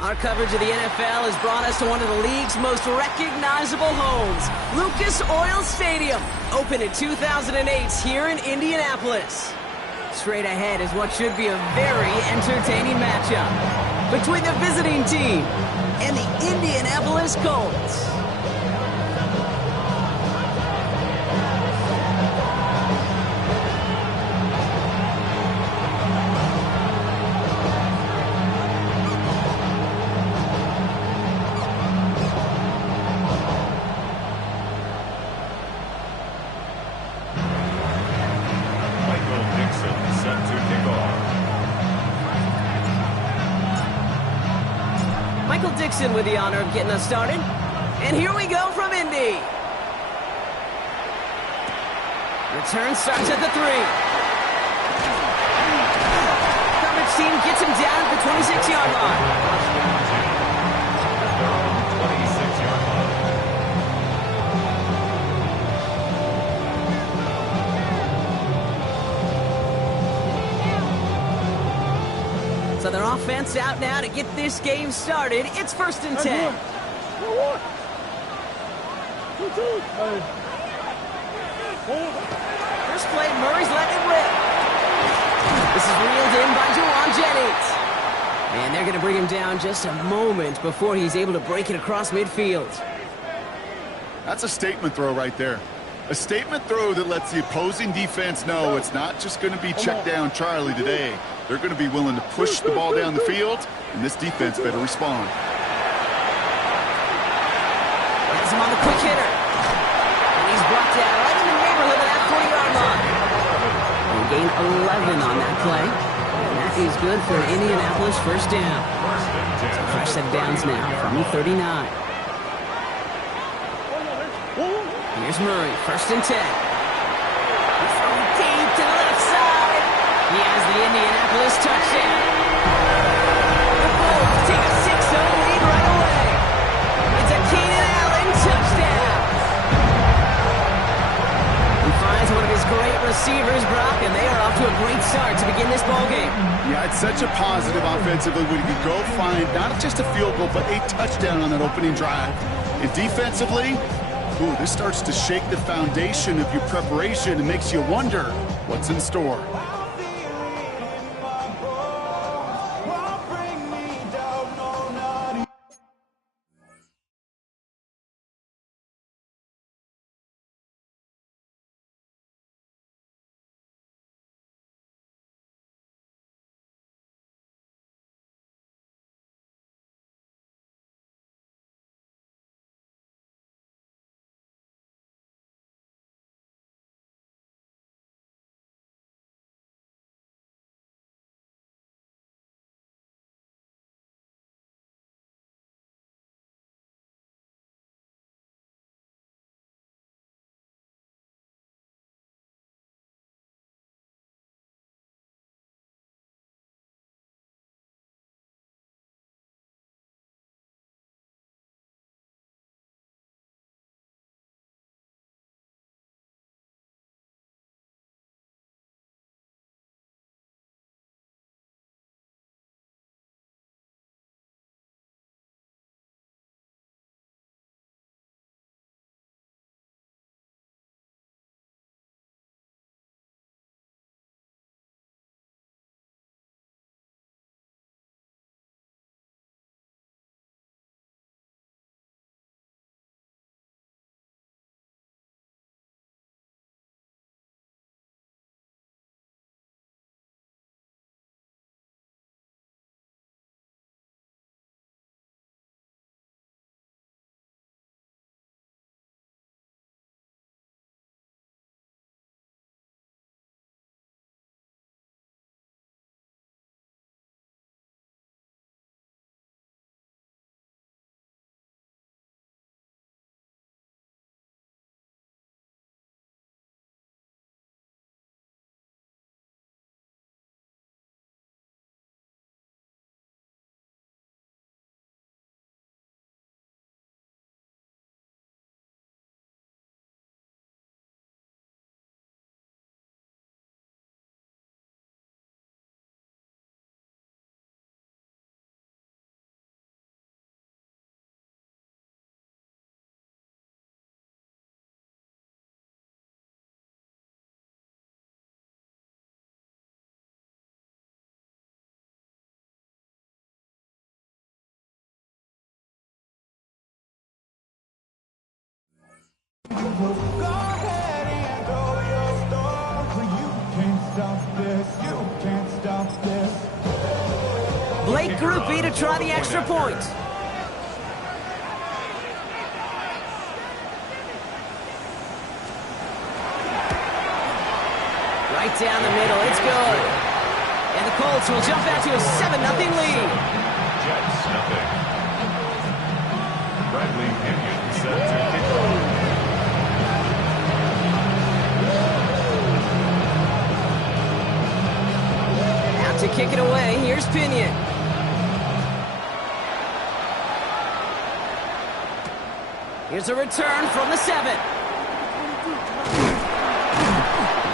Our coverage of the NFL has brought us to one of the league's most recognizable homes, Lucas Oil Stadium, opened in 2008 here in Indianapolis. Straight ahead is what should be a very entertaining matchup between the visiting team and the Indianapolis Colts. With the honor of getting us started. And here we go from Indy. Return starts at the 3. Coverage team gets him down at the 26-yard line. So their offense out now to get this game started. It's 1st and 10. First play, Murray's letting it rip. This is reeled in by Juwan Jennings. And they're going to bring him down just a moment before he's able to break it across midfield. That's a statement throw right there. A statement throw that lets the opposing defense know it's not just going to be check down Charlie today. They're going to be willing to push the ball down the field, and this defense better respond. Has him on the quick hitter. And he's brought down right in the neighborhood of that 40-yard line. He gained 11 on that play. And that is good for an Indianapolis first down. So fresh set of downs now from the 39. Here's Murray, 1st and 10. He's throwing deep to the left side. He has the Indianapolis touchdown. The Bulls take a 6-0 lead right away. It's a Keenan Allen touchdown. He finds one of his great receivers, Brock, and they are off to a great start to begin this ballgame. Yeah, it's such a positive offensively when you can go find not just a field goal, but a touchdown on that opening drive. And defensively, ooh, this starts to shake the foundation of your preparation and makes you wonder what's in store. So go ahead and tell your story. You can't stop this. You can't stop this. Blake Groupie to try the extra point. Right down the middle, it's good. And the Colts will jump out to a 7-0 lead. Jets, nothing. Bradley Pinion set to kick off. Out to kick it away, here's Pinion. Here's a return from the 7.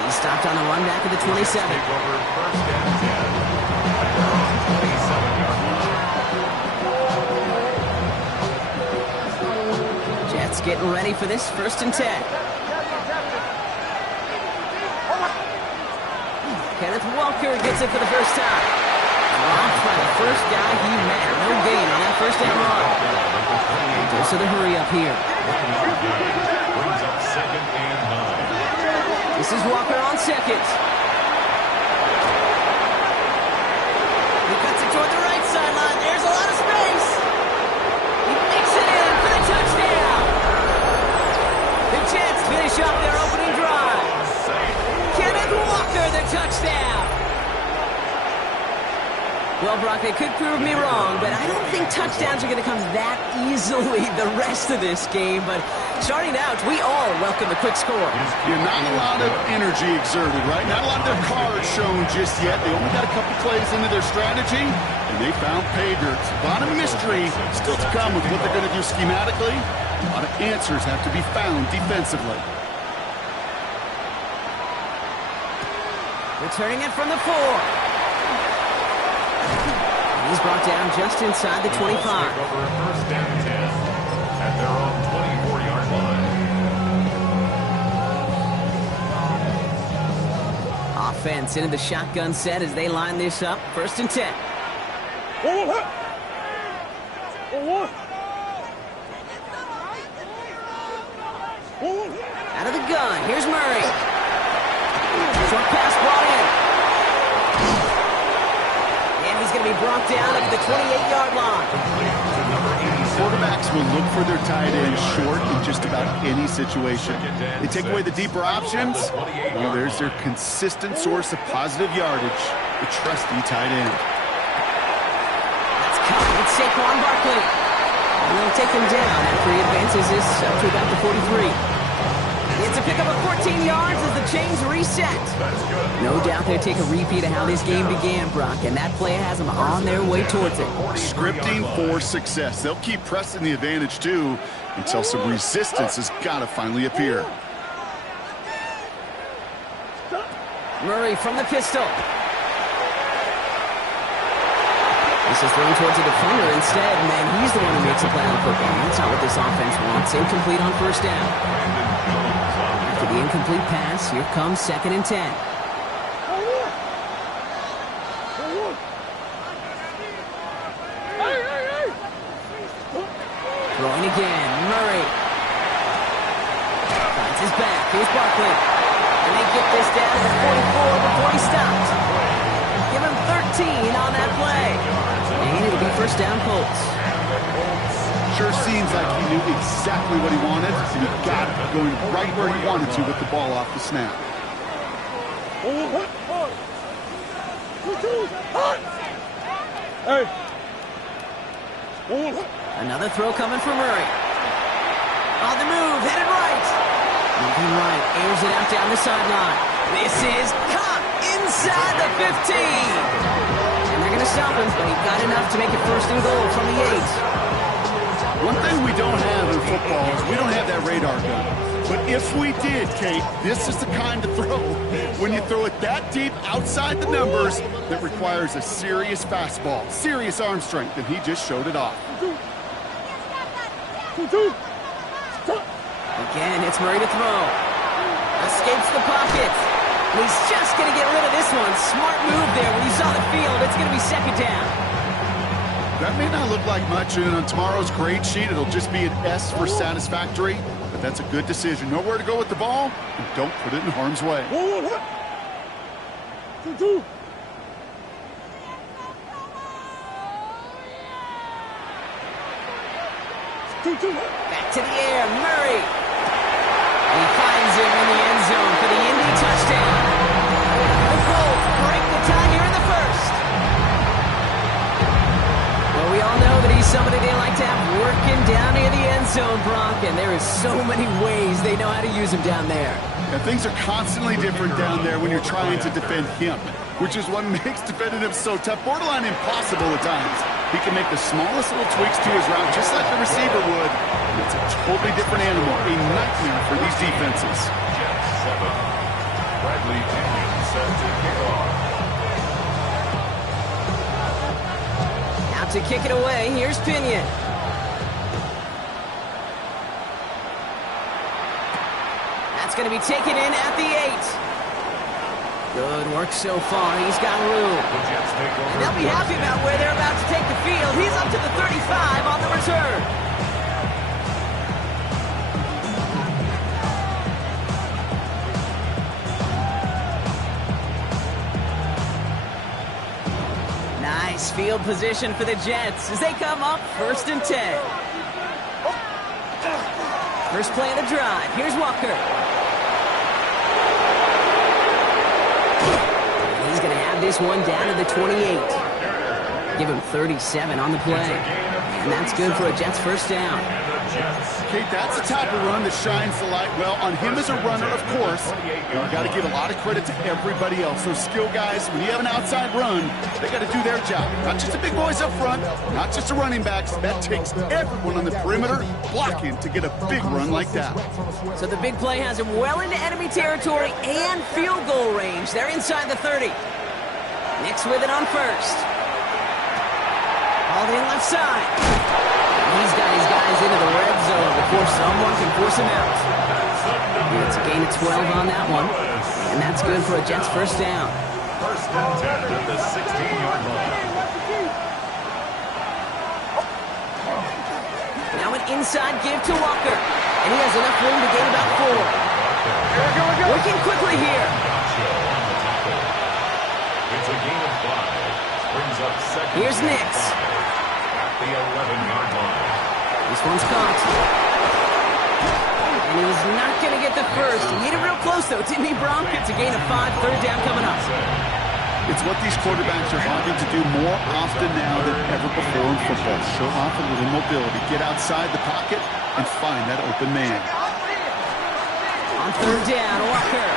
He stopped on the run back at the 27. Take over first and 10. At their own 27-yard line. Jets getting ready for this 1st and 10. Kenneth Walker gets it for the first time. Dropped by the first guy he met. No gain on that first down run. Goes to the hurry up here. Brings up 2nd and 9. This is Walker on 2nd. He cuts it toward the right sideline. There's a lot of space. He makes it in for the touchdown. The Jets finish up their opening drive. Kenneth Walker, the touchdown. Well, Brock, they could prove me wrong, but I don't think touchdowns are going to come that easily the rest of this game. But starting out, we all welcome the quick score. Yeah, not a lot of energy exerted, right? Not a lot of their cards shown just yet. They only got a couple plays into their strategy, and they found pay dirt. A lot of mystery still to come with what they're going to do schematically. A lot of answers have to be found defensively. Returning it from the 4. He's brought down just inside the 25. Take over first and 10 at their own 24-yard line. Offense into the shotgun set as they line this up. 1st and 10. Out of the gun, here's Murray. Short pass brought in. And he's going to be brought down at the 28-yard line. Quarterbacks will look for their tight end short in just about any situation. They take away the deeper options. Well, there's their consistent source of positive yardage, the trusty tight end. That's coming. It's Saquon Barkley. And they'll take him down after he advances this up to about the 43. It's a pickup of 14 yards as the chains reset. No doubt they'll take a repeat of how this game began, Brock, and that play has them on their way towards it. Scripting for success. They'll keep pressing the advantage, too, until some resistance has got to finally appear. Murray from the pistol. This is thrown towards a defender instead, and then he's the one who makes a play on football. That's not what this offense wants. Incomplete on 1st down. After the incomplete pass, here comes 2nd and 10. Throwing again, Murray. Finds his back, here's Barkley. And they get this down to the 44 before he stops. Give him 13 on that play. And it'll be 1st down Colts. Sure seems like he knew exactly what he wanted, and he got it going right where he wanted to with the ball off the snap. Another throw coming from Murray. On the move, headed right. Moving right, airs it out down the sideline. This is caught inside the 15. And they're going to stop him, but he got enough to make it 1st and goal from the 8. One thing we don't have in football is we don't have that radar gun. But if we did, Kate, this is the kind of throw, when you throw it that deep outside the numbers, that requires a serious fastball, serious arm strength, and he just showed it off. Again, it's Murray to throw. Escapes the pocket. And he's just going to get rid of this one. Smart move there. When you saw the field, it's going to be 2nd down. That may not look like much, and on tomorrow's grade sheet, it'll just be an S for satisfactory. but that's a good decision. Know where to go with the ball, and don't put it in harm's way. Back to the air, Murray. He finds him in the end zone for the Indy touchdown. The Colts break the tie here in the first. Well, we all know that he's somebody they like to have working down near the end zone, Brock, and there is so many ways they know how to use him down there. And things are constantly different down there when you're trying to defend him, which is what makes defending him so tough, borderline impossible at times. He can make the smallest little tweaks to his route, just like the receiver would. And it's a totally different animal, a nightmare for these defenses. Jets 7. Bradley Pinion set to kick off. Out to kick it away, here's Pinion. That's going to be taken in at the 8. Good work so far. He's got room. The Jets take over. And they'll be happy about where they're about to take the field. He's up to the 35 on the return. Nice field position for the Jets as they come up 1st and 10. First play of the drive. Here's Walker. He's going to have this one down to the 28. Give him 37 on the play. And that's good for a Jets first down. Kate, that's the type of run that shines the light well on him as a runner, of course. You got to give a lot of credit to everybody else. Those skill guys, when you have an outside run, they got to do their job. Not just the big boys up front, not just the running backs. That takes everyone on the perimeter blocking to get a big run like that. So the big play has him well into enemy territory and field goal range. They're inside the 30. Nix with it on first. Hauled in left side. He's got his guys into the red zone before someone can force him out. It's a gain of 12 on that one. And that's good for a Jets first down. 1st and 10 at the 16-yard line. Now an inside give to Walker. And he has enough room to gain about 4. Working quickly here. It's a gain of 5. Brings up 2nd. Here's Nix. At the 11-yard line. This one's caught. And he's not going to get the first. He made it real close, though, didn't he, Brock? It's a gain of 5, 3rd down coming up. It's what these quarterbacks are having to do more often now than ever before in football. Show off a little mobility. Get outside the pocket and find that open man. On 3rd down, Walker.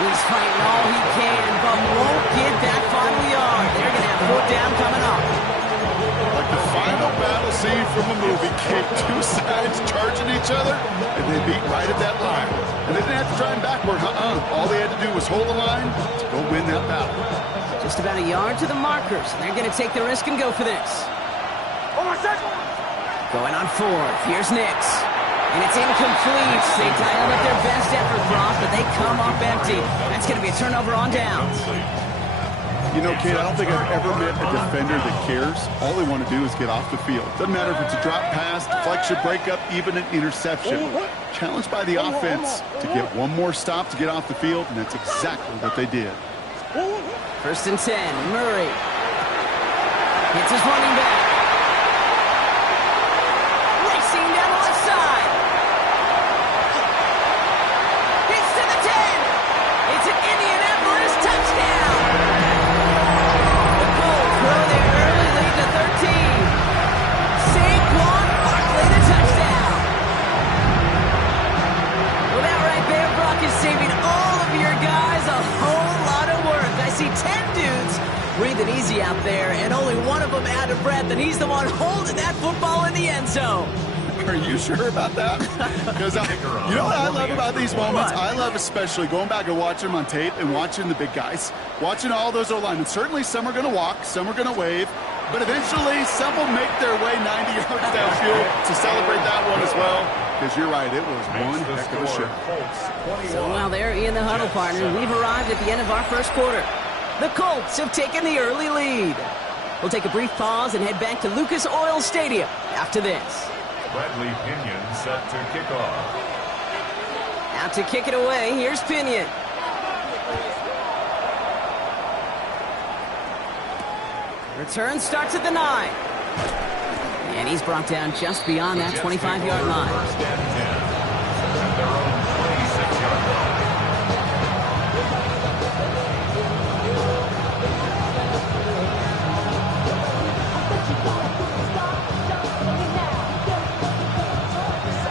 He's fighting all he can, but won't get that final yard. They're going to have 4th down coming up. Like the final battle scene from a movie, Kate, 2 sides charging each other, and they beat right at that line. And they didn't have to drive backward, All they had to do was hold the line to go win that battle. Just about a yard to the markers. They're going to take the risk and go for this. Going on 4th. Here's Nix. And it's incomplete. They dialed up their best effort, Brock, but they come up empty. That's going to be a turnover on downs. You know, Kate, I don't think I've ever met a defender that cares. All they want to do is get off the field. Doesn't matter if it's a drop pass, deflection, breakup, even an interception. Challenged by the offense to get one more stop to get off the field, and that's exactly what they did. 1st and 10. Murray. Hits his running back. Racing down the left side. Hits to the 10. It's an Indianapolis touchdown. The Colts throw their early lead to 13. Saquon Barkley, the touchdown. Well, that right there, Brock, is saving all of your guys a whole lot of work. I see 10 dudes breathing easy out there, and only one of them out of breath, and he's the one holding that football in the end zone. Are you sure about that? Because you know what I love about these moments? What? I love especially going back and watching them on tape and watching the big guys, watching all those O-linemen. Certainly some are going to walk, some are going to wave, but eventually some will make their way 90 yards downfield to celebrate that one as well. Because you're right, it was one heck of a show. So while they're in the huddle, partner, we've arrived at the end of our first quarter. The Colts have taken the early lead. We'll take a brief pause and head back to Lucas Oil Stadium after this. Bradley Pinion set to kick off. Out to kick it away. Here's Pinion. Return starts at the 9. And he's brought down just beyond that 25-yard line. First and 10 at their own 26-yard line.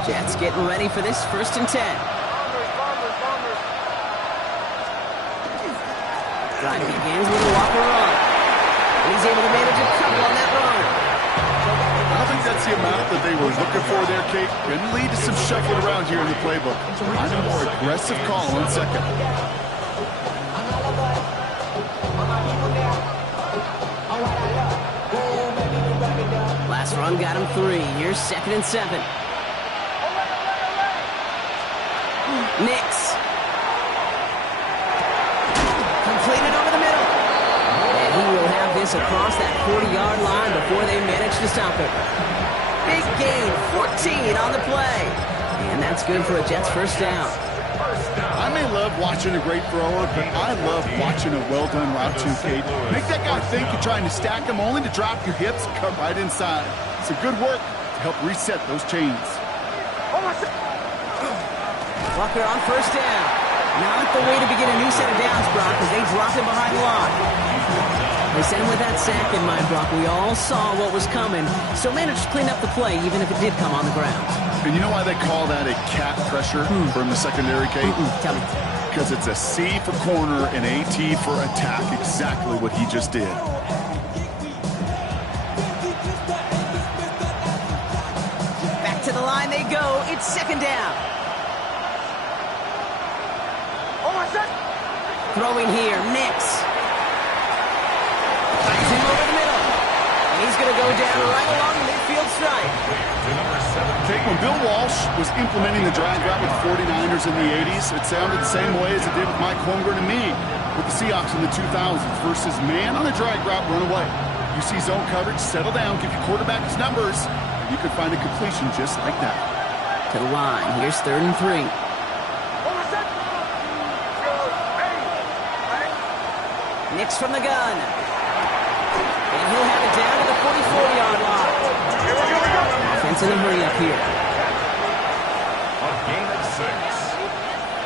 Jets getting ready for this 1st and 10. Drive begins with a Walker run. He's able to manage a couple on that run. I don't think that's the amount that they were looking for there, Kate. Going to lead to some shuffling around here in the playbook. Find a more aggressive call on 2nd. Last run got him 3. Here's 2nd and 7. Nix. Completed over the middle. And he will have this across that 40-yard line before they manage to stop it. Big gain, 14 on the play. And that's good for a Jets 1st down. I may love watching a great thrower, but I love watching a well-done route too, Kate. Make that guy think you're trying to stack him only to drop your hips, cut right inside. It's a good work to help reset those chains. Walker on 1st down. Not the way to begin a new set of downs, Brock, as they drop him behind the line. They sent him with that sack in mind, Brock. We all saw what was coming. Still managed to clean up the play, even if it did come on the ground. And you know why they call that a cat pressure from the secondary, Kate? Tell me. Because it's a C for corner and a T for attack. Exactly what he just did. Back to the line they go. It's 2nd down. Throwing here, Nix. Finds him over the middle. And he's going to go down right along the midfield stripe. Kate, when Bill Walsh was implementing the drag route with the 49ers in the 80s, it sounded the same way as it did with Mike Holmgren and me with the Seahawks in the 2000s versus man on a drag route, run away. You see zone coverage, settle down, give your quarterback his numbers, and you could find a completion just like that. To the line. Here's 3rd and 3. Nix from the gun. And he'll have it down to the 44-yard line. Offense in a hurry up here. A gain of 6.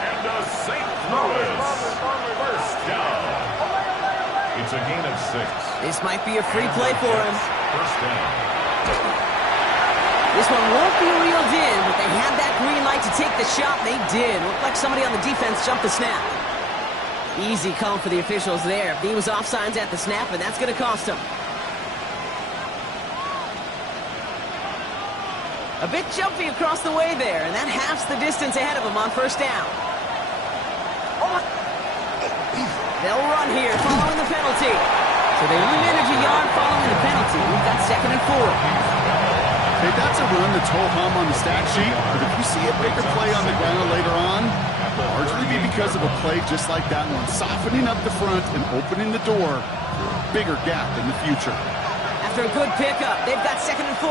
And a St. Louis 1st down. It's a gain of 6. This might be a free play for him. 1st down. This one won't be reeled in, but they had that green light to take the shot. They did. Looked like somebody on the defense jumped the snap. Easy call for the officials there. He was offsides at the snap, and that's going to cost him. A bit jumpy across the way there, and that halves the distance ahead of him on 1st down. They'll run here following the penalty. So they re-manage a yard following the penalty. We've got 2nd and 4. Hey, that's a run that's ho-hum on the stat sheet, but if you see a bigger play on the ground later on, it'll largely be because of a play just like that one, softening up the front and opening the door for a bigger gap in the future. After a good pickup, they've got 2nd and 4.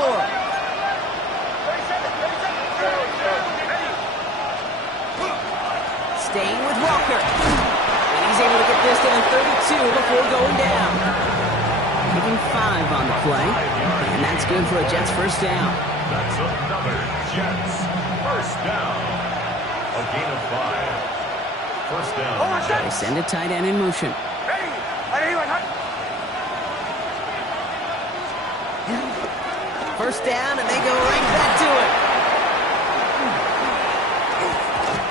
Staying with Walker. And he's able to get this to the 32 before going down. Making 5 on the play. And that's good for a Jets 1st down. That's another Jets 1st down. A gain of 5. 1st down. They send a tight end in motion. First down, and they go right back to it.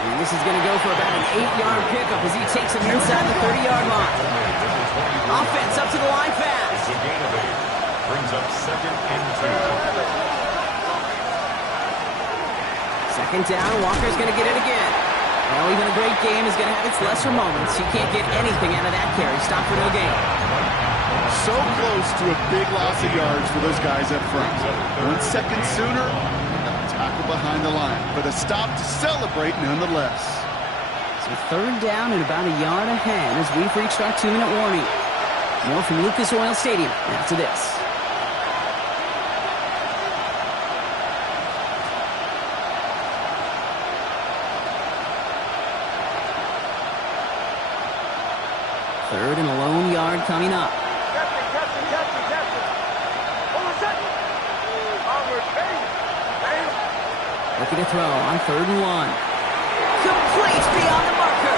And this is going to go for about an 8-yard pickup as he takes him inside the 30-yard line. Offense up to the line fast. It's a gain of 8. Brings up 2nd and 2. 2nd down, Walker's going to get it again. Well, even a great game is going to have its lesser moments. He can't get anything out of that carry. Stop for no gain. So close to a big loss of yards for those guys up front. 1 second sooner, tackle behind the line. But a stop to celebrate nonetheless. So 3rd down and about a yard ahead as we've reached our 2-minute warning. More from Lucas Oil Stadium after this. coming up. Looking to throw on 3rd and 1. Complete beyond the marker.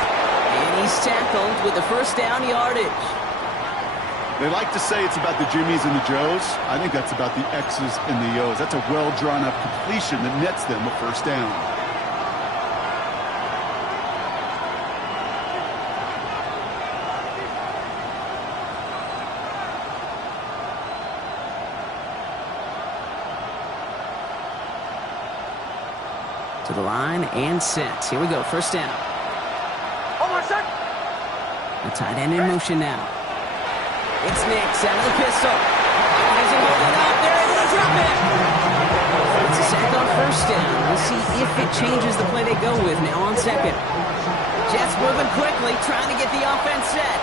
And he's tackled with the first down yardage. They like to say it's about the Jimmies and the Joes. I think that's about the X's and the O's. That's a well-drawn-up completion that nets them a first down. To the line and set. Here we go, first down. The tight end in motion now. It's Nix out of the pistol. He doesn't hold it up. They're able to drop it. It's a sack on first down. We'll see if it changes the play they go with now on 2nd. Jets moving quickly, trying to get the offense set.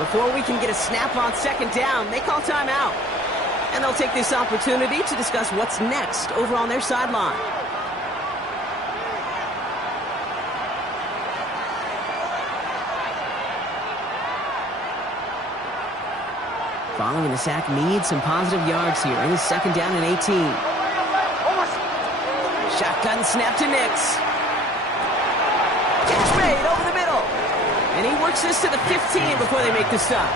Before we can get a snap on 2nd down, they call timeout. And they'll take this opportunity to discuss what's next over on their sideline. Following the sack needs some positive yards here. It is 2nd down and 18. Shotgun snap to Nix. Catch made over the middle. And he works this to the 15 before they make the stop.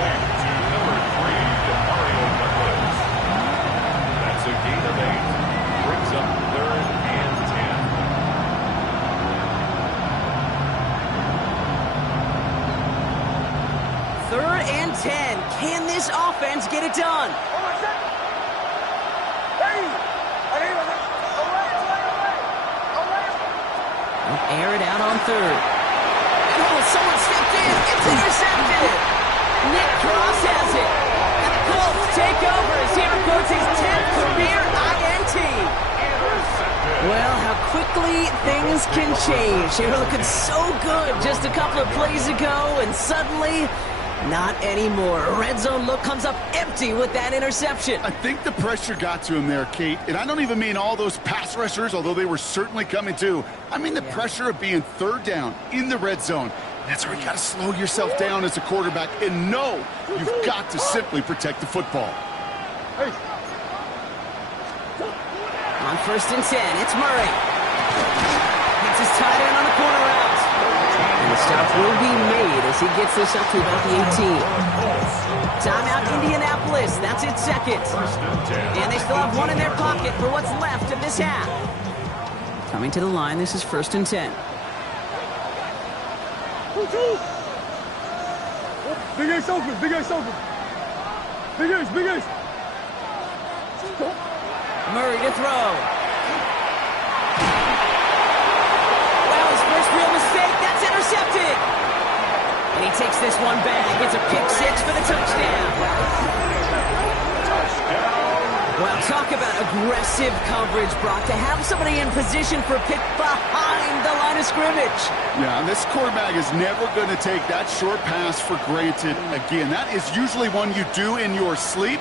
Back to number 3, Mario Douglas. That's a gain of 8. Brings up 3rd and 10. 3rd and 10. Can this offense get it done? They'll air it out on 3rd. Oh, someone stepped in. It's intercepted. Nick Cross has it. And the Colts take over as he records his 10th career INT. Well, how quickly things can change. They were looking so good just a couple of plays ago, and suddenly, not anymore. A red zone look comes up empty with that interception. I think the pressure got to him there, Kate. And I don't even mean all those pass rushers, although they were certainly coming too. I mean the pressure of being 3rd down in the red zone. That's where you got to slow yourself down as a quarterback and know you've got to simply protect the football. On 1st and 10, it's Murray. Gets his tight end on the corner route. And the stop will be made as he gets this up to about the 18. Timeout Indianapolis. That's its 2nd. And they still have one in their pocket for what's left of this half. Coming to the line, this is 1st and 10. Big Ace open, Big Ace open. Big Ace, Big Ace. Murray to throw. Wow, his first real mistake. That's intercepted. And he takes this one back. It's a pick 6 for the touchdown. Well, talk about aggressive coverage, Brock. To have somebody in position for a pick behind the line of scrimmage. Yeah, this quarterback is never going to take that short pass for granted again. That is usually one you do in your sleep.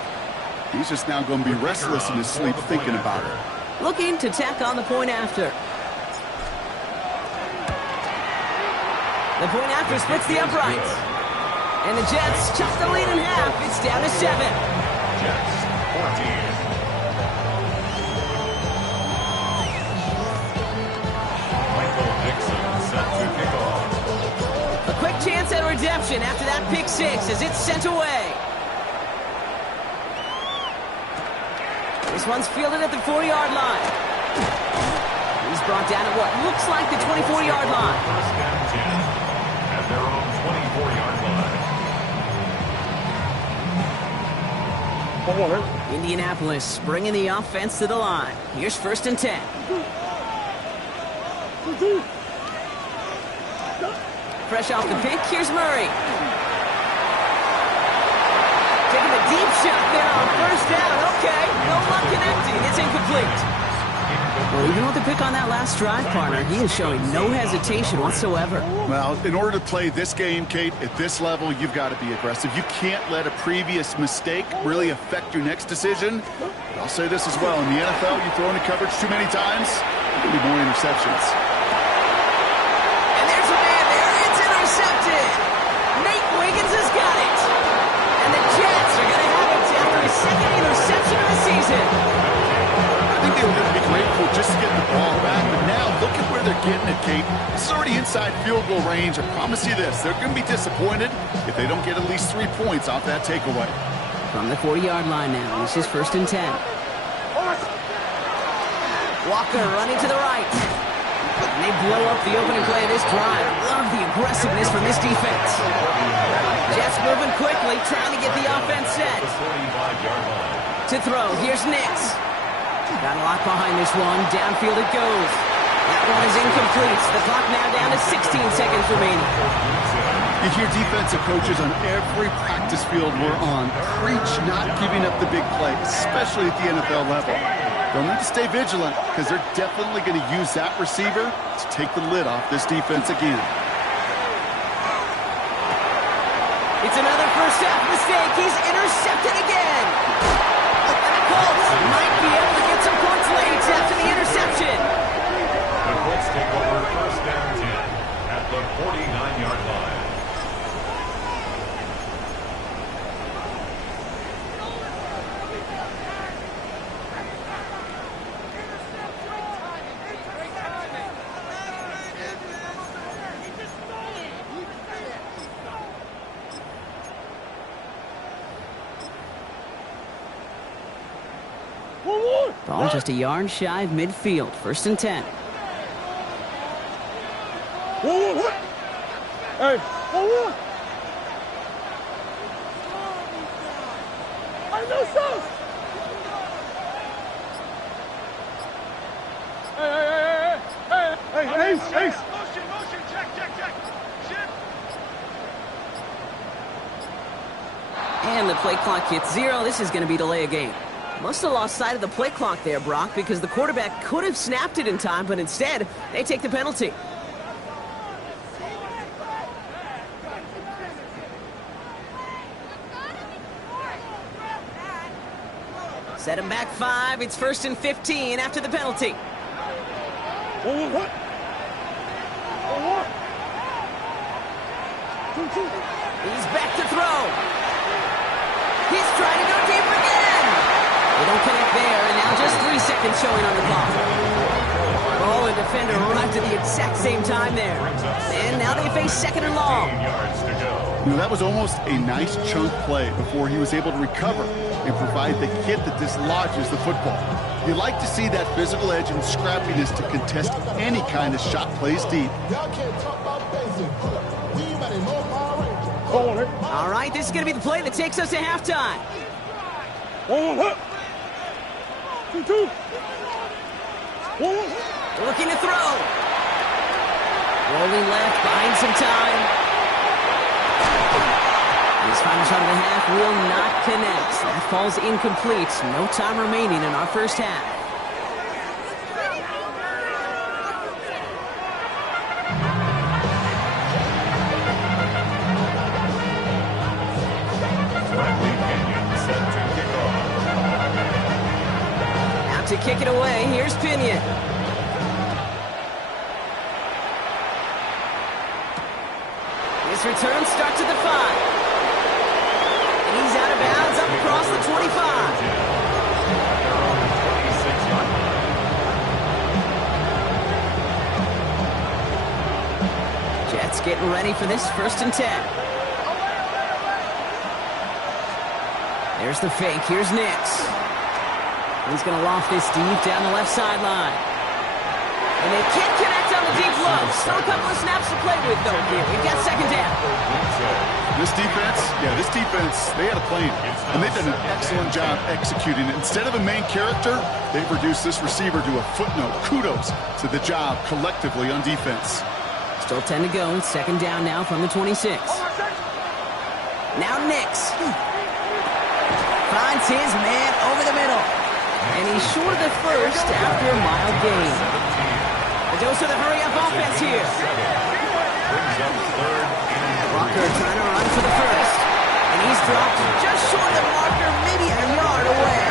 He's just now going to be restless in his sleep thinking about it. Looking to tack on the point after. The point after splits the uprights. And the Jets chop the lead in half. It's down to 7. Jets 14. A quick chance at redemption after that pick 6 as it's sent away. This one's fielded at the 4-yard line. He's brought down at what looks like the 24-yard line. 1st and 10 at their own 24-yard line. Indianapolis bringing the offense to the line. Here's 1st and 10. Fresh off the pick, here's Murray. Taking a deep shot there on 1st down. Okay, no luck connecting. It's incomplete. Well, even with the pick on that last drive, partner, he is showing no hesitation whatsoever. Well, in order to play this game, Kate, at this level, you've got to be aggressive. You can't let a previous mistake really affect your next decision. I'll say this as well. In the NFL, you throw into coverage too many times, there'll be more interceptions. And there's a man there. It's intercepted. Nate Wiggins has got it. And the Jets are going to have it after his second interception of the season. I think they were going to be grateful just to get the ball back, but now look at where they're getting it, Kate. This is already inside field goal range. I promise you this, they're going to be disappointed if they don't get at least 3 points off that takeaway. From the 40-yard line now, this is 1st and 10. Walker running to the right. And they blow up the opening play of this drive. Love the aggressiveness from this defense. Jets moving quickly, trying to get the offense set. To throw, here's Nix. Got a lock behind this one. Downfield it goes. That one is incomplete. The clock now down to 16 seconds remaining. You hear defensive coaches on every practice field we're on preach not giving up the big play, especially at the NFL level. They'll need to stay vigilant because they're definitely going to use that receiver to take the lid off this defense again. It's another first half mistake. He's intercepted again. And the Colts might be able to get some points late after the interception. The Colts take over 1st and 10 at the 49-yard line. Ball just a yard shy of midfield. 1st and 10. Hey, hold on. I know so. Hey, Ace. Motion, check. Shift. And the play clock hits 0. This is going to be delay a game. Must have lost sight of the play clock there, Brock, because the quarterback could have snapped it in time, but instead, they take the penalty. Set him back 5. It's 1st and 15 after the penalty. He's back to throw. He's trying to go deeper again. They don't connect there, and now just 3 seconds showing on the clock. Ball and defender arrived at the exact same time there. And now they face 2nd and long. You know, that was almost a nice chunk play before he was able to recover and provide the hit that dislodges the football. You like to see that physical edge and scrappiness to contest any kind of shot plays deep. Y'all can't talk about basic. We better know Power Rangers. All right, this is going to be the play that takes us to halftime. Looking to throw. Rolling left, buying some time. His final shot of the half will not connect. That falls incomplete. No time remaining in our first half. Out to kick it away. Here's Pinion. His return starts at the 5. He's out of bounds up across the 25. Jets getting ready for this 1st and 10. There's the fake. Here's Nix. He's going to loft this deep down the left sideline. And they can't connect on the deep low. Still a couple of snaps to play with, though, here. We've got 2nd down. This defense, they had a plan, and they've done an excellent job executing it. Instead of a main character, they've reduced this receiver to a footnote. Kudos to the job collectively on defense. Still 10 to go. 2nd down now from the 26. Now Nix. Finds his man over the middle. And he's short of the first after a mild gain. A dose of the hurry-up offense here. Walker trying to run for the first. And he's dropped just short of the marker, maybe a yard away.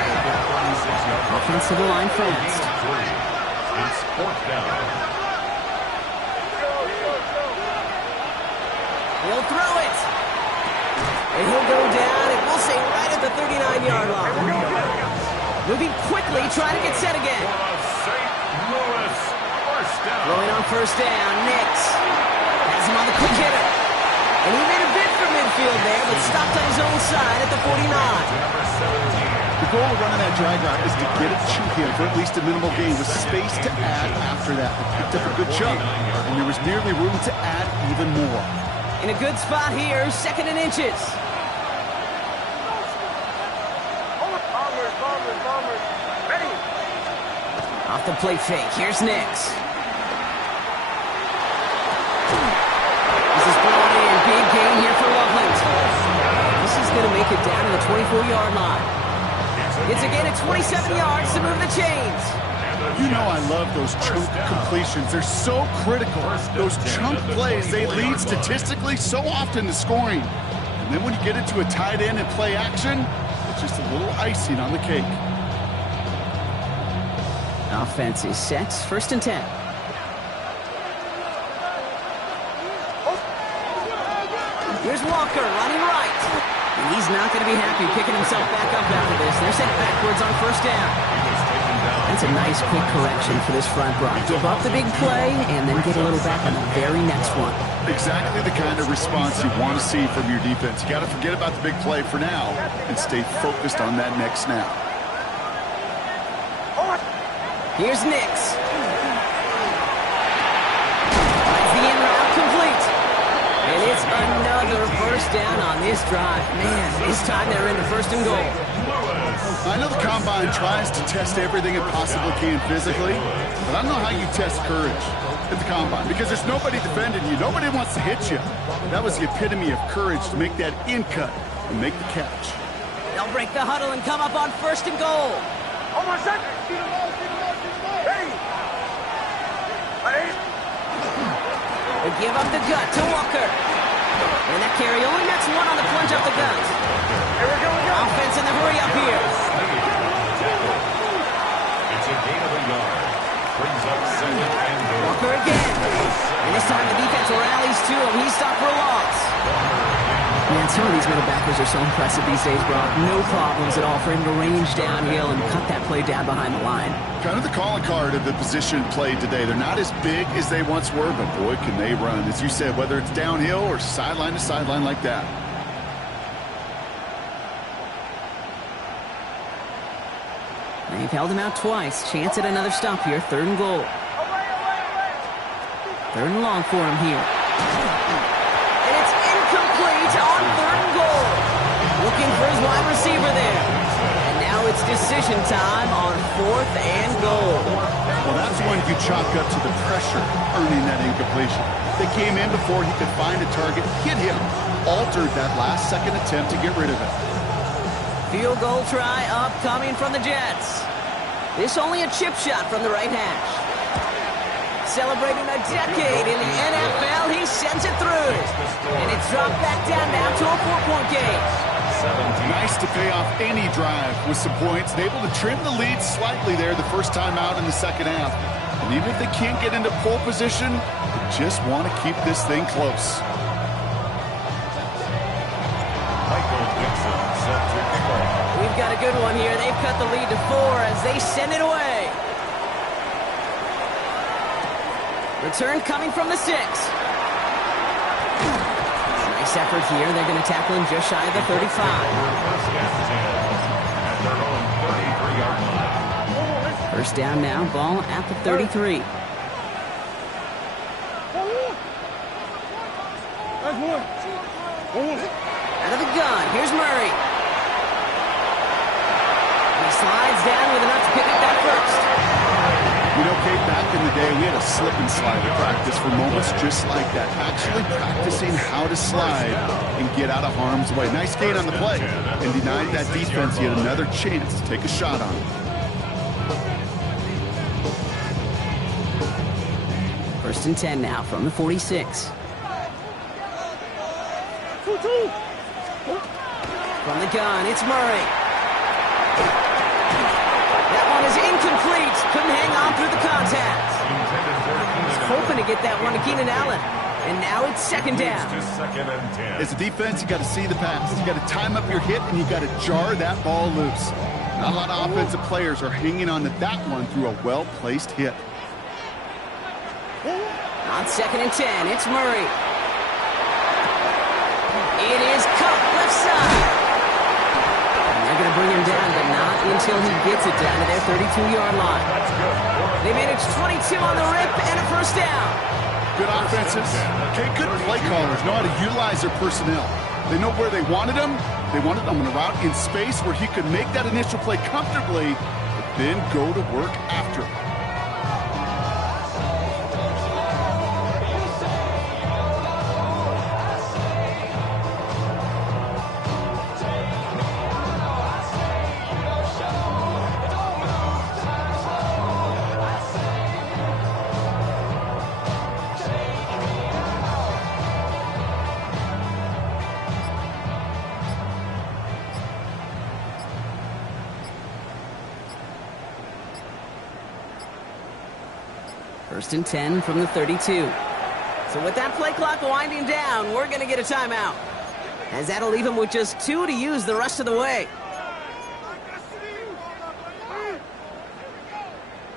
offensive line fast. It's fourth down. He'll throw it. And he'll go down, and we'll say right at the 39-yard line. Moving quickly, trying to get set again. St. Louis, first down. Throwing on first down, Nix. Has him on the quick hitter. And he made a bid for midfield there, but stopped on his own side at the 49. The goal of running that drag route is to get it to him for at least a minimal gain with space to add after that. They picked up a good chunk, and there was nearly room to add even more. In a good spot here, 2nd and inches. Ready. Off the play fake, here's Nix. This is brought in, big gain here for Loveland. This is going to make it down to the 24-yard line. It's a gain of 27 yards to move the chains. You know I love those chunk completions. They're so critical. Those chunk plays, they lead statistically so often to scoring. And then when you get into a tight end and play action, it's just a little icing on the cake. Offense is set, 1st and 10. Here's Walker running right. And he's not going to be happy picking himself back up after this. They're sent backwards on first down. That's a nice quick correction for this front run. Give up the big play and then get a little back on the very next one. Exactly the kind of response you want to see from your defense. You got to forget about the big play for now and stay focused on that next snap. Here's Nix. Finds the in route complete. And it's another first down on this drive. Man, this time they're into 1st and goal. I know the Combine tries to test everything it possibly can physically, but I don't know how you test courage at the Combine because there's nobody defending you. Nobody wants to hit you. That was the epitome of courage to make that in cut and make the catch. They'll break the huddle and come up on 1st and goal. On my second. Ready. Ready. They give up the gut to Walker. And that carry only nets one on the plunge up the gut. Here we go. Offense in the hurry up here. It's a gain of a yard. Brings up 2nd and goal. Walker again. And this time the defense rallies to him. He's stopped for a loss. Man, some of these middle backers are so impressive these days, Brock. No problems at all for him to range downhill and cut that play down behind the line. Kind of the calling card of the position played today. They're not as big as they once were, but boy, can they run. As you said, whether it's downhill or sideline to sideline like that. They've held him out twice. Chance at another stop here. 3rd and goal. 3rd and long for him here. And it's incomplete on 3rd and goal. Looking for his wide receiver there. And now it's decision time on 4th and goal. Well, that's when you chalk up to the pressure earning that incompletion. They came in before he could find a target, hit him, altered that last-second attempt to get rid of it. Field goal try upcoming from the Jets. This only a chip shot from the right hash. Celebrating a decade in the NFL, he sends it through. And it's dropped back down now to a 4-point game. Nice to pay off any drive with some points. And able to trim the lead slightly there the first time out in the second half. And even if they can't get into pole position, they just want to keep this thing close. We've got a good one here. They've cut the lead to 4 as they send it away. Return coming from the 6. Nice effort here. They're going to tackle him just shy of the 35. First down now, ball at the 33. That's one. Out of the gun, here's Murray. He slides down with enough to pick up that first. You know, Kate, back in the day, we had a slip and slide at practice for moments just like that. Actually practicing how to slide and get out of harm's way. Nice gain on the play. And denied that defense yet another chance to take a shot on it. First and 10 now from the 46. From the gun, it's Murray. That one is incomplete. Couldn't hang on through the contact. Hoping to get that one to Keenan Allen. And now it's second down. As a defense, you got to see the pass. You got to time up your hit, and you got to jar that ball loose. Not a lot of offensive players are hanging on to that one through a well-placed hit. On second and 10, it's Murray. It is Cup left side. And they're going to bring him down, but not until he gets it down to their 32-yard line. They managed 22 on the rip and a first down. Good offenses. Okay, good play callers know how to utilize their personnel. They know where they wanted him. They wanted him on a route in space where he could make that initial play comfortably, but then go to work after. First and 10 from the 32. So with that play clock winding down, we're going to get a timeout, as that'll leave him with just 2 to use the rest of the way.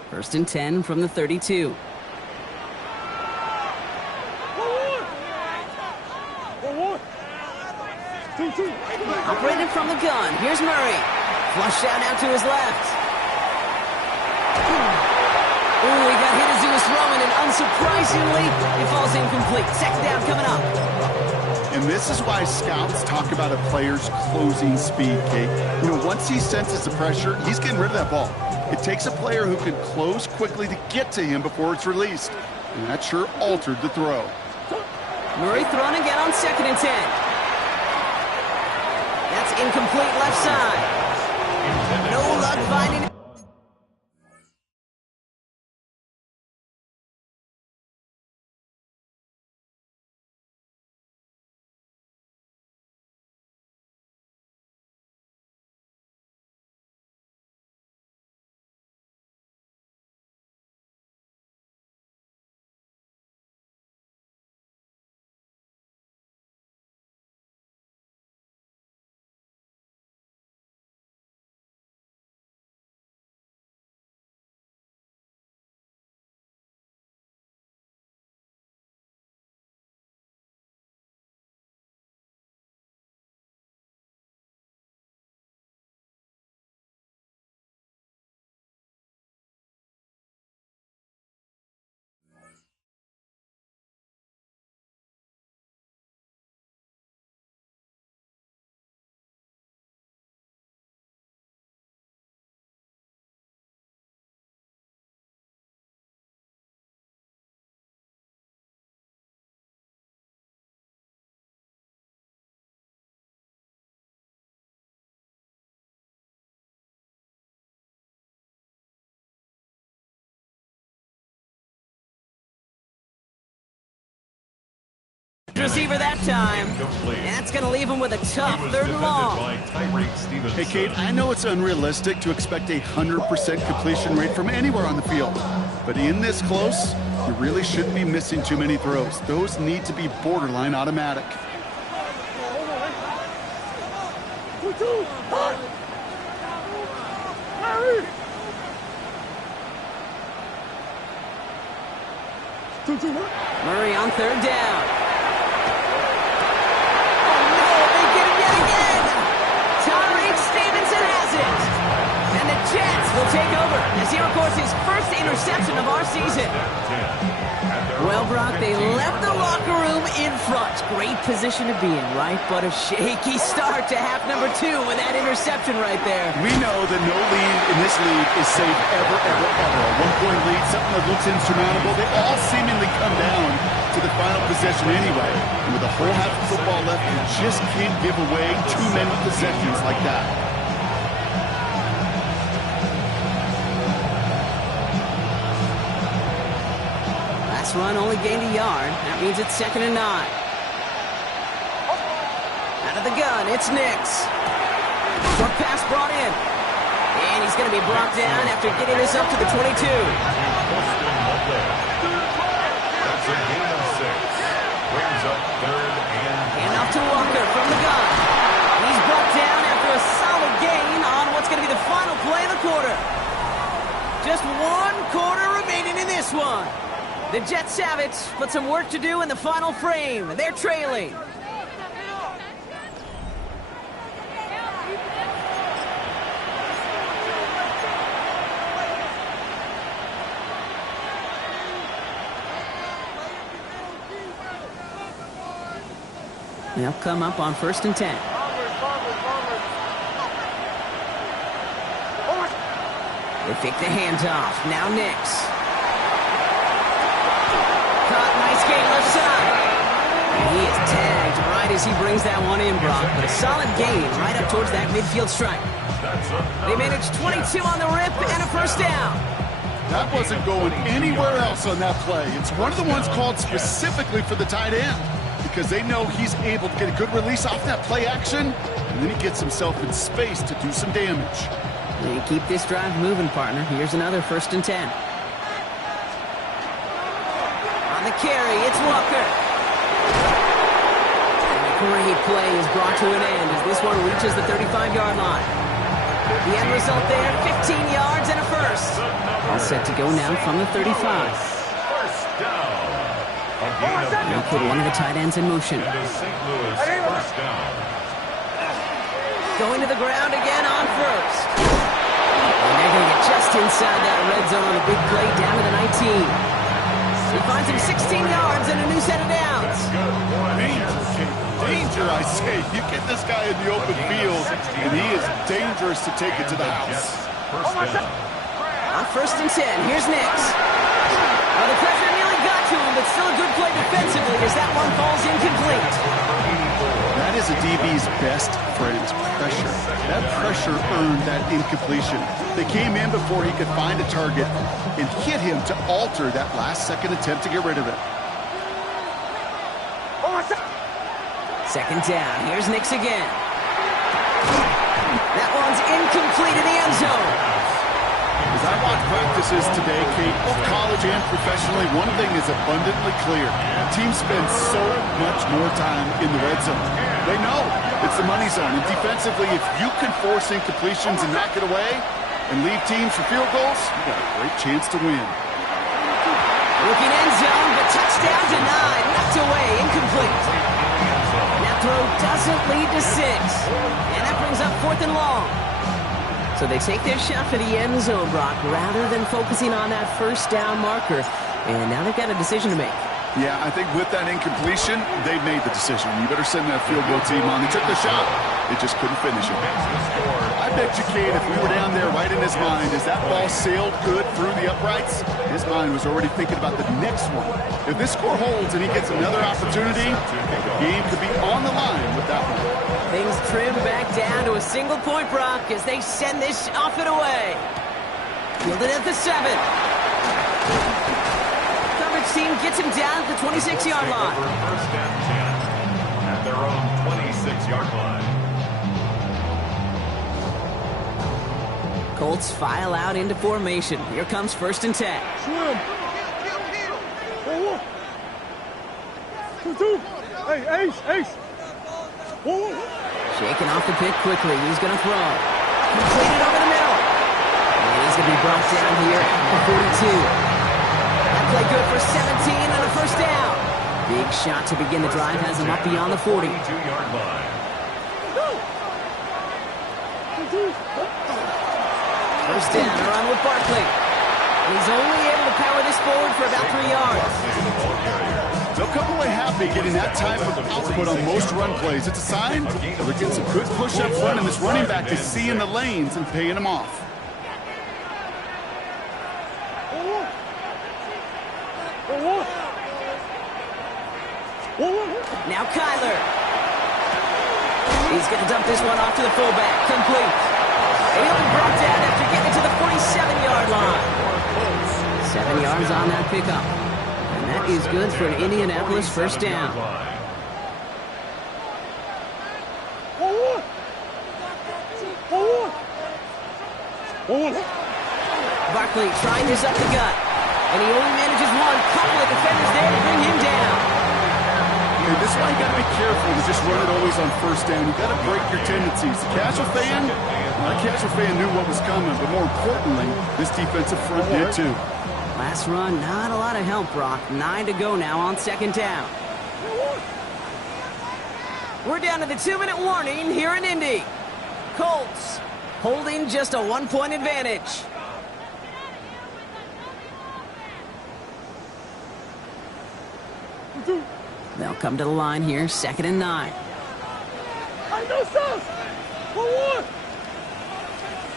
First and 10 from the 32. Operated from the gun. Here's Murray. Flushed out now to his left. Ooh, he got hit as he was throwing, and unsurprisingly, it falls incomplete. Second down coming up. And this is why scouts talk about a player's closing speed, Kate. You know, once he senses the pressure, he's getting rid of that ball. It takes a player who can close quickly to get to him before it's released. And that sure altered the throw. Murray thrown again on second and 10. That's incomplete left side. No luck finding it. Receiver that time. And that's going to leave him with a tough third and long. Hey, Kate, I know it's unrealistic to expect a 100% completion rate from anywhere on the field. But in this close, you really shouldn't be missing too many throws. Those need to be borderline automatic. Murray on third down. Jets will take over as he records his first interception of our season. Well, Brock, they left the locker room in front. Great position to be in, right? But a shaky start to half number 2 with that interception right there. We know that no lead in this league is safe ever, ever, ever. A one-point lead, something that looks insurmountable. They all seemingly come down to the final possession anyway. And with a whole half of football left, you just can't give away too many possessions like that. Run only gained a yard. That means it's second and 9. Out of the gun, it's Nix. Short pass brought in. And he's going to be brought down after getting this up to the 22. That's a gain of 6. Brings up 3rd and... And off to Walker from the gun. He's brought down after a solid gain on what's going to be the final play of the quarter. Just 1 quarter remaining in this one. The Jets have it, but some work to do in the final frame. They're trailing. They'll come up on 1st and 10. They fake the handoff. Now Nix. Caught, nice gain left side. And he is tagged right as he brings that one in, Brock. But a solid gain right up towards that midfield stripe. They managed 22 on the rip and a 1st down. That wasn't going anywhere else on that play. It's one of the ones called specifically for the tight end, because they know he's able to get a good release off that play action, and then he gets himself in space to do some damage. They keep this drive moving, partner. Here's another 1st and 10. On the carry, it's Walker. And a great play is brought to an end as this one reaches the 35-yard line. The end result there, 15 yards and a 1st. All set to go now from the 35. 1st down. They'll put one of the tight ends in motion. And a St. Louis 1st down. Going to the ground again on 1st. And they're going to get just inside that red zone on a big play down to the 19. He finds him 16 yards and a new set of downs. Danger, I say. You get this guy in the open field, and he is dangerous to take it to the house. On 1st and 10, here's Nix. Well, the pressure nearly got to him, but still a good play defensively as that one falls incomplete. That is a DB's best friend, pressure. That pressure earned that incompletion. They came in before he could find a target and hit him to alter that last-second attempt to get rid of it. 2nd down, here's Nix again. That one's incomplete in the end zone. As I watch practices today, Kate, both college and professionally, one thing is abundantly clear. Teams spend so much more time in the red zone. They know it's the money zone. And defensively, if you can force incompletions and knock it away and leave teams for field goals, you got a great chance to win. Looking end zone, but touchdown denied. Knocked away, incomplete. That throw doesn't lead to 6. And that brings up 4th and long. So they take their shot for the end zone, Brock, rather than focusing on that 1st down marker. And now they've got a decision to make. Yeah, I think with that incompletion, they've made the decision. You better send that field goal team on. They took the shot. They just couldn't finish it. I bet you, Kate, if we were down there right in his mind, as that ball sailed good through the uprights, his mind was already thinking about the next one. If this score holds and he gets another opportunity, the game could be on the line with that one. Things trim back down to a single point, Brock, as they send this off and away. Fielded at the 7. Coverage team gets him down at the 26-yard line. 1st and 10 at their own 26-yard line. Colts file out into formation. Here comes 1st and 10. Swim. 2-2. Hey, Ace. 1-1. Shaking off the pick quickly. He's going to throw. Completed over the middle. And he's going to be brought down here at the 42. That play good for 17 and a 1st down. Big shot to begin the drive has him up beyond the 40. 22-yard line. First down, a run with Barkley. And he's only able to power this forward for about 3 yards. They'll come away happy getting that type of output on most run plays. It's a sign that they're getting some good push up front, and this running back is seeing the lanes and paying them off. Now Kyler. He's going to dump this one off to the fullback. Complete. He'll be brought down after getting to the 47-yard line. 7 yards on that pickup. And that is good for an Indianapolis 1st down. Barkley trying this up the gut. And he only manages one. Couple of defenders there to bring him down. Yeah, this is why you got to be careful to just run it always on first down. You got to break your tendencies. The casual fan knew what was coming, but more importantly, this defensive front did too. Last run, not a lot of help, Brock. 9 to go now on second down. We're down to the 2-minute warning here in Indy. Colts holding just a 1-point advantage. They'll come to the line here, 2nd and 9. I know sauce. 1-1.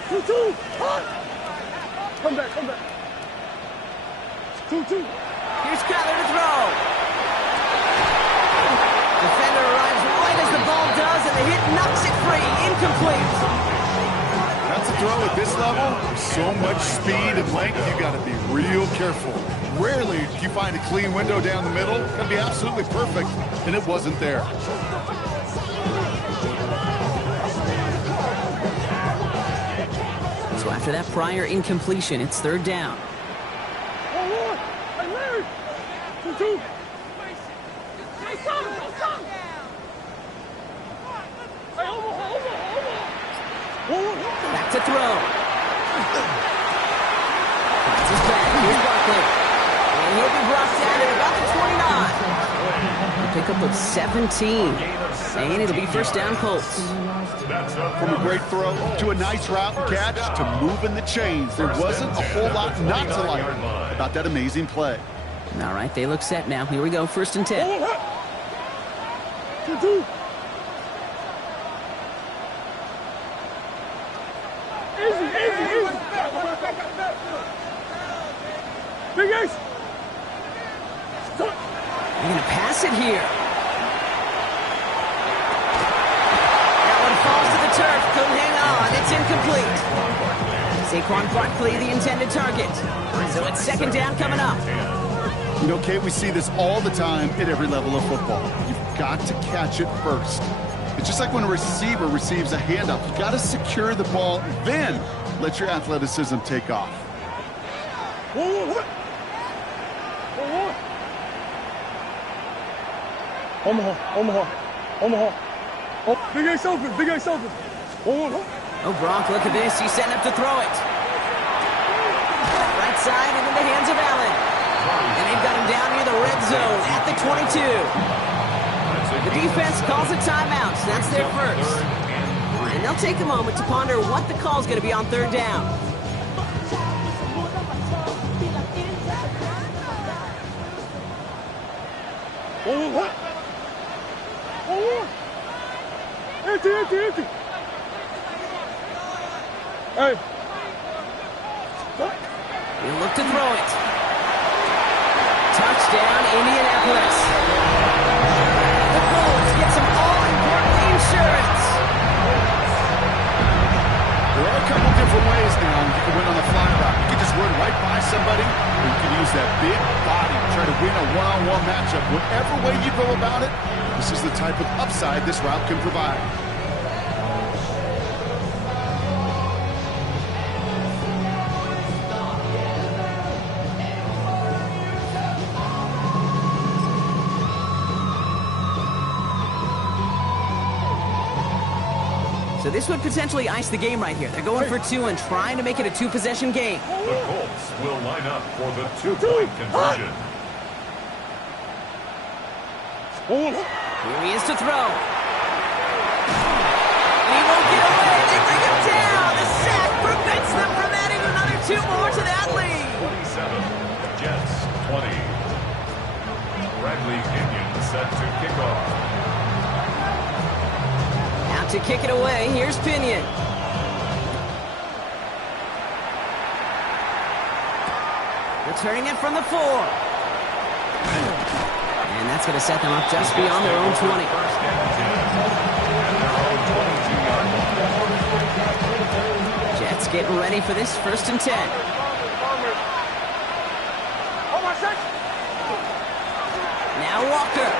2-2. Hot. Come back. 2-2. Here's Kyler to throw. Defender arrives right as the ball does, and the hit knocks it free. Incomplete. That's a throw at this level. So much speed and length, you got to be real careful. Rarely do you find a clean window down the middle. It's going to be absolutely perfect, and it wasn't there. So after that prior incompletion, it's 3rd down. 1-1. Hey, Larry. 2-2. Hey, son. Hey, over. 1-1. Back to throw. That's his back. Here's Barkley. And he'll be brought down at about the 29. A pickup of 17. And it'll be first down, Colts. From a great throw to a nice route and catch to moving the chains. There wasn't a whole lot not to like about that amazing play. All right, they look set now. Here we go, 1st and 10. 2-2. Easy. Big Ace. They're going to pass it here. That one falls to the turf. Couldn't hang on. It's incomplete. Saquon Barkley, the intended target. So it's 2nd down coming up. You know, Kate, we see this all the time at every level of football. You've got to catch it first. It's just like when a receiver receives a handoff. You've got to secure the ball, then let your athleticism take off. 1-1. Omaha. Oh, Big Ace open. 1-1. Oh, Brock, look at this. He's setting up to throw it. Right side and in the hands of Allen. And they've got him down near the red zone at the 22. The defense calls a timeout. That's their first. And they'll take a moment to ponder what the call is going to be on 3rd down. Empty. Hey. He'll look to throw it. Touchdown, Indianapolis. The Colts get some all-important insurance. There are a couple different ways now you can win on the fly route. You can just run right by somebody, or you can use that big body to try to win a one-on-one matchup. Whatever way you go about it, this is the type of upside this route can provide. So this would potentially ice the game right here. They're going for 2 and trying to make it a 2-possession game. The Colts will line up for the 2-point conversion. Here he is to throw. And he won't get away. They bring him down. The sack prevents them from adding another 2 more to that lead. 27, Jets 20. Bradley Pinion set to kick off. To kick it away, here's Pinion. Returning it from the 4. And that's going to set them up just beyond their own 20. Jets getting ready for this 1st and 10. Now Walker.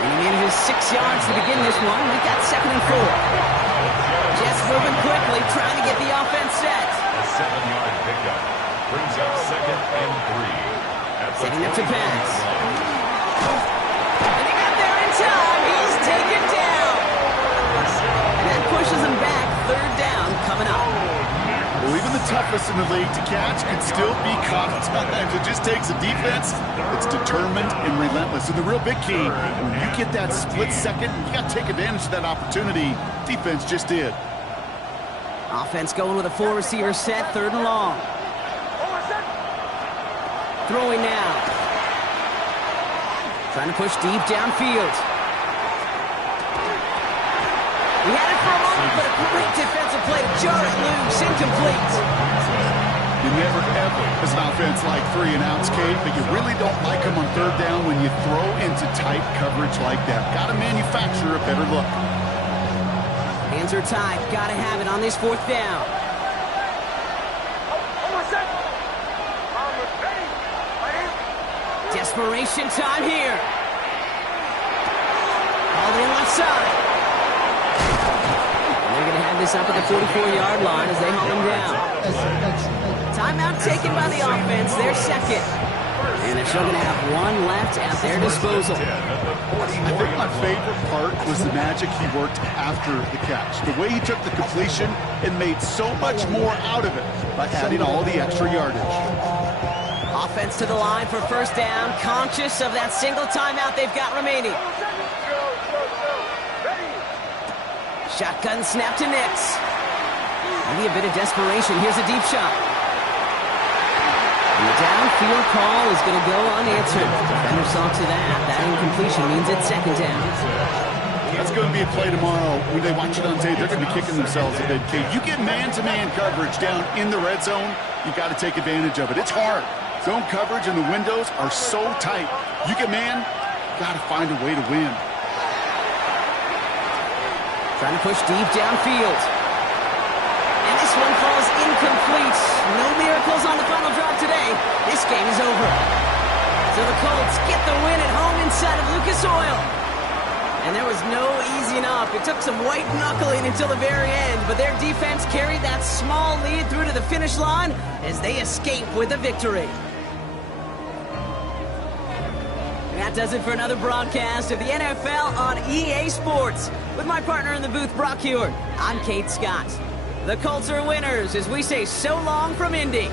And he manages 6 yards to begin this one. We've got 2nd and 4. Jets moving quickly, trying to get the offense set. 7-yard pickup. Brings up 2nd and 3. Setting up to pass. And he got there in time. He's taken down. And that pushes him back. 3rd down coming up. Well, even the toughest in the league to catch can still be caught at times. It just takes a defense that's determined and relentless. And the real big key, when you get that split second, you got to take advantage of that opportunity. Defense just did. Offense going with a 4-receiver set, 3rd and long. Throwing now. Trying to push deep downfield. He had it for a moment, but a great defensive play to jar it loose. Incomplete. You never, ever, as an offense, like 3 and outs, Kate, but you really don't like them on 3rd down when you throw into tight coverage like that. Got to manufacture a better look. Hands are tied. Got to have it on this 4th down. Desperation time here. All in left side. And they're going to have this up at the 44-yard line as they haul him down. Timeout taken by the offense. They're 2nd. And they're still going to have 1 left at their disposal. I think my favorite part was the magic he worked after the catch. The way he took the completion and made so much more out of it by adding all the extra yardage. Offense to the line for 1st down, conscious of that single timeout they've got remaining. Shotgun snap to Nix. Maybe a bit of desperation. Here's a deep shot. And the downfield call is going to go unanswered. Defender saw to that. That incompletion means it's 2nd down. That's going to be a play tomorrow. When they watch it on tape, they're going to be kicking themselves a bit. Kate, you get man-to-man coverage down in the red zone, you got to take advantage of it. It's hard. Zone coverage and the windows are so tight. You get man, got to find a way to win. Trying to push deep downfield. And this one falls incomplete. No miracles on the final drive today. This game is over. So the Colts get the win at home inside of Lucas Oil. And there was no easing up. It took some white knuckling until the very end, but their defense carried that small lead through to the finish line as they escape with a victory. That does it for another broadcast of the NFL on EA Sports. With my partner in the booth, Brock Heward, I'm Kate Scott. The Colts are winners as we say so long from Indy.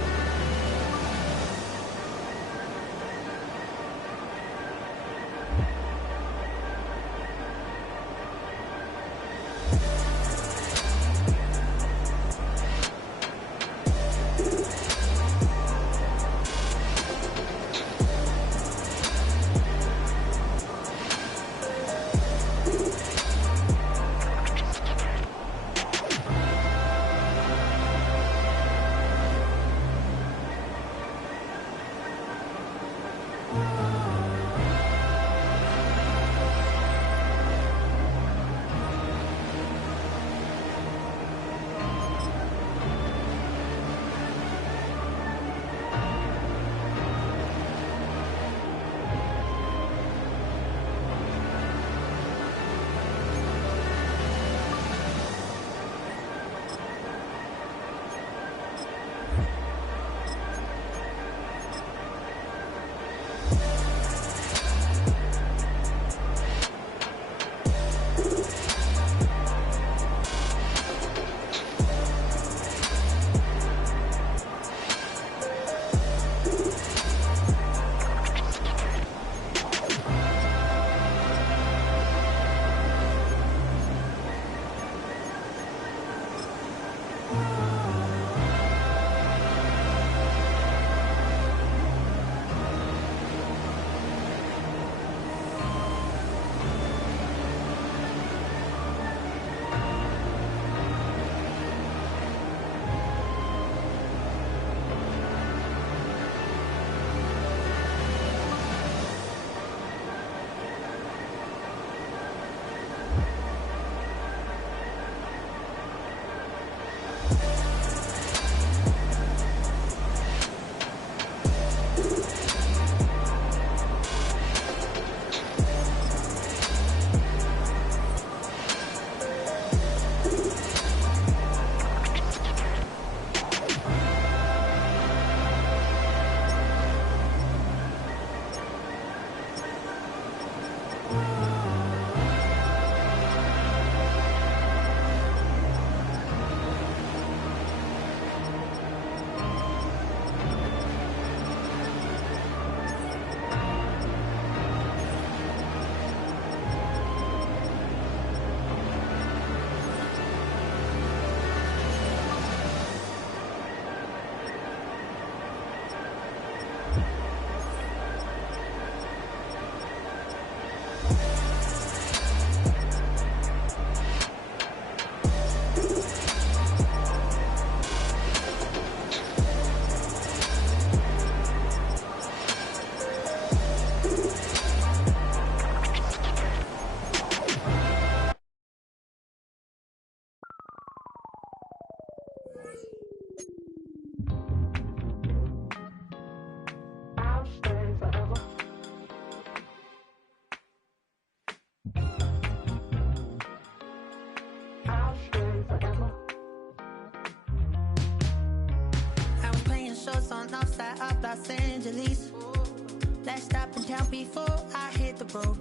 out before I hit the road.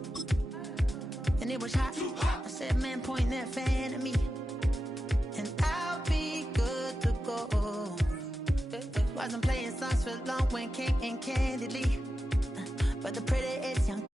And it was hot. I said, man, point that fan at me. And I'll be good to go. Wasn't playing songs for long when came in candidly. But the prettiest young